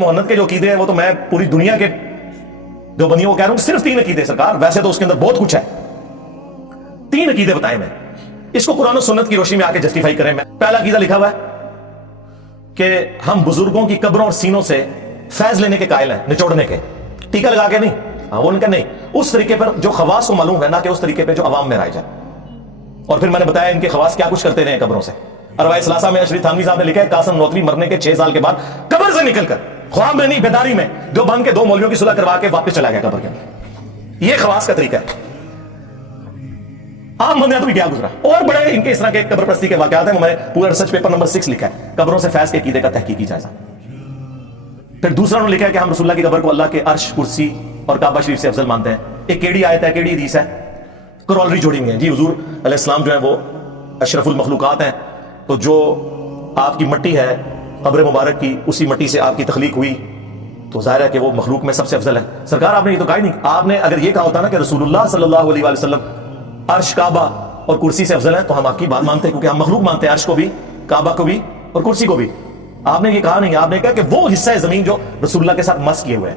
मोहम्मद के जो अकीदे हैं वो तो मैं पूरी दुनिया के देवबंदियों को कह रहा हूं, सिर्फ 3 अकीदे सरकार, वैसे तो उसके अंदर बहुत कुछ है। 3 अकीदे बताए मैं, इसको कुरान और सुन्नत की रोशनी में आके जस्टिफाई करें। मैं पहला अकीदा लिखा हुआ है कि हम बुजुर्गों की कब्रों और सीनों से फैज लेने के कायल हैं, निचोड़ने के, टीका लगा के नहीं। हाँ वो उनका नहीं, उस तरीके पर जो खवास को मालूम है ना कि उस तरीके पर जो अवाम में राय जाए। और फिर मैंने बताया इनके खवास क्या कुछ करते रहे कब्रों से। अरवाए सलासा में अशरफ थानवी साहब ने लिखा है कासिम नौतवी मरने के 6 साल के बाद कब्र से निकलकर, ख्वाब में नहीं बेदारी में, देवबंद के 2 मौलवियों की सुलह करवा के वापस चला गया कब्र के अंदर। ये खवास का तरीका है। आम बंदे तो भी क्या गुजरा। और बड़े इनके इस तरह के कब्र प्रस्ती के वाकयात हैं। मैंने पूरा रिसर्च पेपर नंबर 6 लिखा है, कब्रों से फैज के अकीदे का तहकीकी जायजा। फिर दूसरा उन्होंने लिखा है कि हम रसूलुल्लाह की कब्र को अल्लाह के अर्श, कुर्सी और काबा शरीफ से अफजल मानते हैं। एक केड़ी आयत है, केड़ी हदीस है, करॉलरी जोड़ी हुई है जी। हुजूर अलैहिस्सलाम जो है वो अशरफुल मखलूकात हैं, तो जो आपकी मट्टी है कब्र मुबारक की, उसी मट्टी से आपकी तख्लीक हुई, तो जाहिर है कि वो मखलूक में सबसे अफजल है। सरकार आपने ये तो कहा ही नहीं। आपने अगर ये कहा होता ना कि रसूलुल्लाह सल्लल्लाहु अलैहि वसल्लम अर्श, काबा और कुर्सी से अफजल है, तो हम आपकी बात मानते हैं, क्योंकि हम मखलूक मानते हैं, अर्श को भी, काबा को भी और कुर्सी को भी। आपने ये कहा नहीं, आपने कहा कि वो हिस्सा है जमीन जो रसूलुल्लाह के साथ मस किए हुए है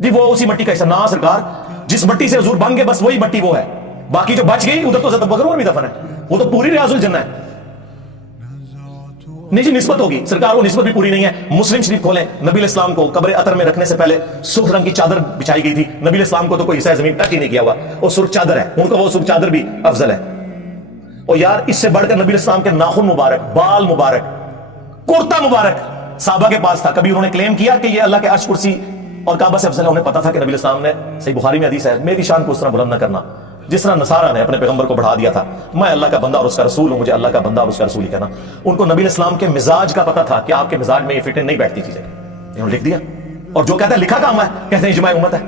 जी, वो उसी मट्टी का हिस्सा। ना सरकार, जिस मट्टी से हुजूर बन गए बस वही मट्टी वो है, बाकी जो बच गई उधर तो ज़त बकर भी दफन है, वो तो पूरी रियाजुल जन्नह है। नहीं जी, निस्बत होगी सरकार, वो निस्बत भी पूरी नहीं है। मुस्लिम शरीफ खोलें, नबी इस्लाम को कब्र अतर में रखने से पहले सुर्ख रंग की चादर बिछाई गई थी। नबी इस्लाम को तो कोई हिस्सा जमीन टच ही नहीं किया हुआ, वो सुर्ख चादर है, उनका वो सुर्ख चादर भी अफजल है। और यार इससे बढ़कर नबी इस्लाम के नाखून मुबारक, बाल मुबारक, कुर्ता मुबारक साहबा के पास था। कभी उन्होंने क्लेम किया कि ये अल्लाह के अर्श, कुर्सी और काबा से अफजल है? उन्हें पता था कि नबी इस्लाम ने, सही बुखारी में हदीस है, मेरी शान को उस तरह बुलंद न करना जिस तरह नसारा ने अपने पैगंबर को बढ़ा दिया था। मैं अल्लाह का बंदा और उसका रसूल हूं, मुझे अल्लाह का बंदा और उसका रसूल ही कहना। उनको नबी इस्लाम के मिजाज का पता था कि आपके मिजाज में ये फिट नहीं बैठती चीजें, इन्होंने लिख दिया। और जो कहता है लिखा काम है, कहते हैं इजमा उम्मत है।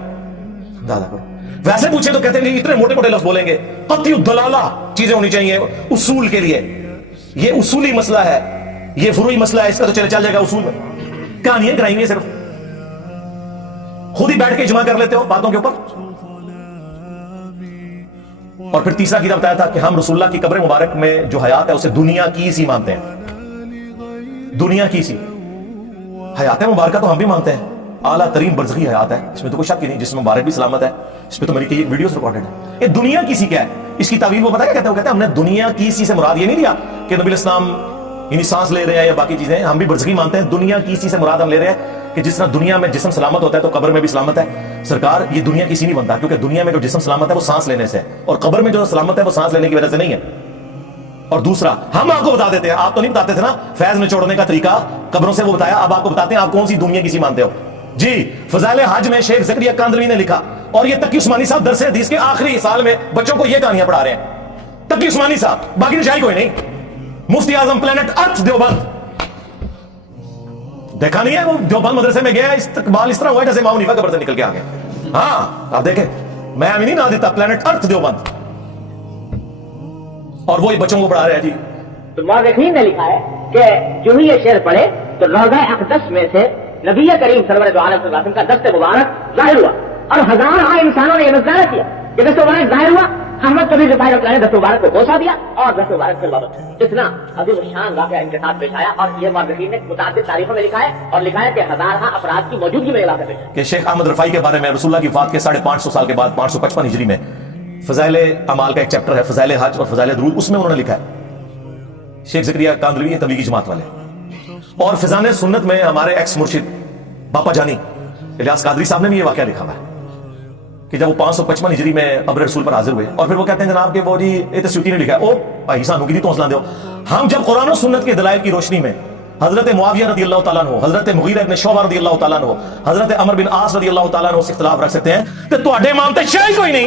दादा करो, वैसे पूछे तो कहते हैं इतने मोटे मोटे लफ्ज बोलेंगे, कतई दलाला चीजें होनी चाहिए उसूल के लिए। ये उसूली मसला है, ये फुरूई मसला है, इसका तो चल जाएगा उसूल में। कहानियां कराएंगे, सिर्फ खुद ही बैठ के इजमा कर लेते हो बातों के ऊपर। और फिर तीसरा कीदा बताया था कि हम रसूलुल्लाह की कब्र मुबारक में जो हयात है उसे दुनिया की सी मानते हैं। दुनिया की सी हयात मुबारक तो हम भी मानते हैं, आला तरीन बरज़खी हयात है, इसमें तो कोई शक ही नहीं, जिसमें मुबारक भी सलामत है। इसमें तो मेरी कई वीडियोस रिकॉर्डेड है। ये दुनिया की सी क्या है, इसकी तावील वो पता क्या कहते हैं? वो कहते हैं हमने दुनिया की सी से मुराद ये नहीं लिया कि नबी इस्लाम यानी सांस ले रहे हैं या बाकी चीजें, हम भी बरज़खी मानते हैं। दुनिया की सी से मुराद हम ले रहे हैं कि जिस तरह दुनिया में जिस्म सलामत होता है तो कब्र में भी सलामत है। सरकार ये दुनिया की सी नहीं बनता, क्योंकि दुनिया में जो जिस्म सलामत है वो सांस लेने से, और कब्र में जो सलामत है वो सांस लेने की वजह से नहीं है। और दूसरा, हम आपको बता देते हैं, आप तो नहीं बताते थे ना फैज निचोड़ने का तरीका, कब्रों से वो बताया, अब आपको बताते हैं आप कौन सी दुनिया की सी मानते हो जी। फजाइल हज में शेख ज़करिया कांदलवी ने लिखा, और ये तकी उस्मानी साहब दरस हदीस के आखिरी साल में बच्चों को ये कहानियां पढ़ा रहे हैं। तकी उस्मानी साहब, बाकी निशाई कोई नहीं। मुफ्ती आजम प्लेनेट अर्थ देवबंद, देखा नहीं है वो देवबंद मदरसे में गया, इस्तकबाल इस तरह हुआ जैसे माओ नीफा कब्र से निकल के आ गया। हाँ आप देखें, मैं अभी नहीं ना देता, प्लेनेट अर्थ देवबंद, और वो ये बच्चों को पढ़ा रहे हैं जी। तो मौरखीन ने लिखा है कि जो ही ये शेर पढ़े तो रोज़ा अक़दस में से नबी करीम सल्लल्लाहु अलैहि वसल्लम का दस्ते मुबारक जाहिर हुआ, और हजारों इंसानों ने यह मुजाहरा किया कि दस्ते मुबारक जाहिर हुआ। अहमद कबीर रिफाई ने दस्ते मुबारक को कोसा दिया और दस्ते मुबारक से वापस। इतना अजीम शान वाक़या इनके साथ पेश आया, और ये मौरखीन ने मुताबिक तारीखों में लिखा है, और लिखा है कि हजारों अफराद की मौजूदगी में वाक़या पेश है कि शेख अहमद रफाई के बारे में रसूलुल्लाह की वफ़ात के 550 साल के बाद 555 हिजरी में फज़ाइल अमाल का एक चैप्टर है, फज़ाइल हज और फज़ाइल दुरूद, उसमें उन्होंने लिखा है, शेख ज़करिया कांदलवी तबलीगी जमात वाले। और फ़िज़ान सुन्नत में हमारे एक्स मुर्शिद बापा जानी इलियास कादरी साहब ने भी ये वाक़या लिखा हुआ है कि जब वो 555 हिजरी में कब्र रसूल पर हाजिर हुए, और फिर वो कहते हैं जनाब के वो जी ये तो स्यूती ने लिखा है, ओ भाई सानू की तो हौसला दो। हम जब कुरान और सुन्नत के दलाइल की रोशनी में हजरत मुआविया रज़ी अल्लाह तआला अन्हु, हजरत मुगीरा इब्न शुअबा रज़ी अल्लाह तआला अन्हु, हजरत अमर बिन आस रज़ी अल्लाह तआला अन्हु से इख्तिलाफ रख सकते हैं कि तुम्हारे मानते शायद कोई नहीं।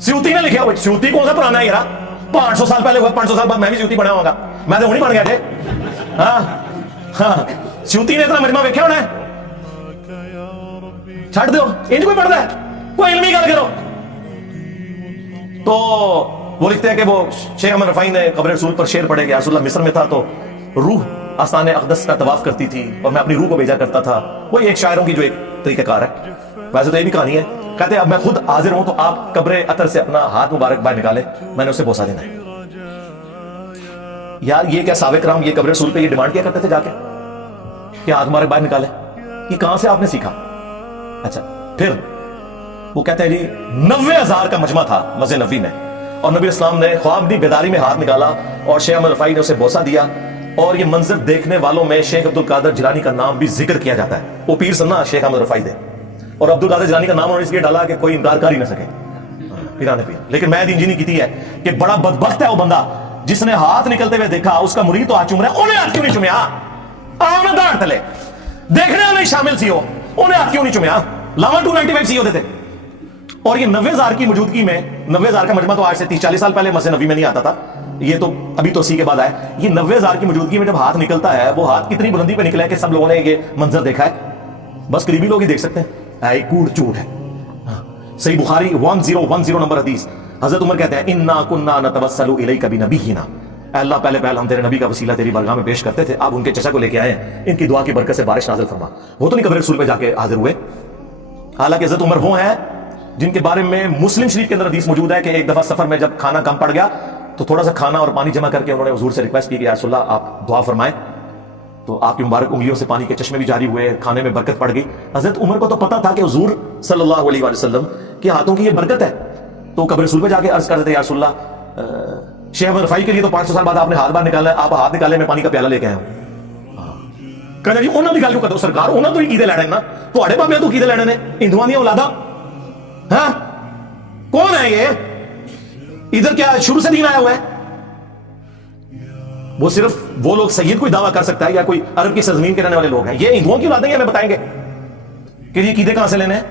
स्यूती ने लिखा, स्यूती कौन सा पुराना है यार, 500 साल पहले हुआ, 500 साल बाद मैं भी स्यूती बना होगा, मैं तो नहीं बन गया थे। हाँ हाँ, स्यूती ने इतना मजमा वेख्या होना है, छड़ दो इंज कोई पढ़ता है, कोई इल्मी गल करो। तो वो लिखते हैं कि वो शेख अहमद रफाई ने कब्र रसूल पर शेर पढ़े गया, रसूलुल्लाह मिस्र में था तो रूह आस्ताने अक़दस का तवाफ करती थी और मैं अपनी रूह को भेजा करता था। वही एक शायरों की जो एक तरीक़ाकार है। वैसे तो ये भी कहानी है, कहते हैं अब मैं खुद हाजिर हूं तो आप कब्र अतर से अपना हाथ मुबारक बाहर निकाले, मैंने उसे बोसा देना है। यार ये क्या साबिक राम ये कब्र रसूल पे ये डिमांड किया करते थे जाके कि हाथ मुबारक बाहर निकाले, یہ کہاں سے آپ نے سیکھا؟ اچھا پھر وہ کہتے ہیں جی 90,000 کا مجمع تھا مسجد نبوی میں، اور نبی اسلام نے خواب دی بیداری میں ہاتھ نکالا اور شیخ احمد رفاعی نے اسے بوسہ دیا، اور یہ منظر دیکھنے والوں میں شیخ عبد القادر جیلانی کا نام بھی ذکر کیا جاتا ہے. وہ پیر سننا شیخ احمد رفاعی دے، اور عبد القادر جیلانی کا نام انہوں نے اس لیے ڈالا کہ کوئی انکار کر ہی نہ سکے پیرانے پیر. لیکن میں انجینی کی تھی ہے کہ بڑا بدبخت ہے وہ بندہ جس نے ہاتھ نکلتے ہوئے دیکھا اس کا مرید تو ہاتھ چوم رہا ہے، انہیں ہاتھ کیوں نہیں چومیا؟ آؤ نا داڑھ تلے، دیکھنے والے شامل سی ہو، انہیں ہاتھ کیوں نہیں چومیا؟ لاوا 295 سی ہوتے تھے. اور یہ 90,000 کی موجودگی میں، 90,000 کا مجمع تو آج سے 30-40 سال پہلے مسجد نبوی میں نہیں آتا تھا، یہ تو ابھی توسیع کے بعد آیا. یہ 90,000 کی موجودگی میں جب ہاتھ نکلتا ہے، وہ ہاتھ کتنی بلندی پہ نکلا ہے کہ سب لوگوں نے یہ منظر دیکھا ہے؟ بس قریبی لوگ ہی دیکھ سکتے ہیں. اے کوڑ چوٹ ہے. صحیح بخاری 1010 نمبر حدیث، حضرت عمر کہتے ہیں انا کنا نتوسل الیک بنبینا، اے اللہ پہلے ہم تیرے نبی کا وسیلہ تیری بارگاہ میں پیش کرتے تھے، اب ان کے چچا کو لے کے آئے ہیں، ان کی دعا کی برکت سے بارش نازل فرما. وہ تو نہیں قبر رسول پہ جا کے حاضر ہوئے. حالانکہ حضرت عمر وہ ہیں جن کے بارے میں مسلم شریف کے اندر حدیث موجود ہے کہ ایک دفعہ سفر میں جب کھانا کم پڑ گیا تو تھوڑا سا کھانا اور پانی جمع کر کے انہوں نے حضور سے ریکویسٹ کی کہ یا رسول اللہ آپ دعا فرمائیں، تو آپ کی مبارک انگلیوں سے پانی کے چشمے بھی جاری ہوئے، کھانے میں برکت پڑ گئی. حضرت عمر کو تو پتا تھا کہ حضور صلی اللہ علیہ وسلم کے ہاتھوں کی یہ برکت ہے، تو قبر رسول پہ جا کے عرض کر دیتے یا رسول اللہ شیخ احمد رفاعی کے لیے تو 500 سال بعد آپ نے ہاتھ باہر نکالا ہے، آپ ہاتھ نکالے میں پانی کا پیالہ لے کے آئے ہوں. کہتے جی انہوں نے گل کیوں کرو سرکار، انہوں تو ہی کیدے لینے نا، تھوڑے بابے تو کیدے لینے نے، ہندوؤں دی اولادا. ہاں کون ہے یہ؟ ادھر کیا شروع سے دین آیا ہوا ہے؟ وہ صرف وہ لوگ سید کوئی دعویٰ کر سکتا ہے یا کوئی عرب کی سرزمین کے رہنے والے لوگ ہیں. یہ ہندوؤں کی اولاد ہیں، ہمیں بتائیں گے کہ یہ عقیدے کہاں سے لینے ہیں؟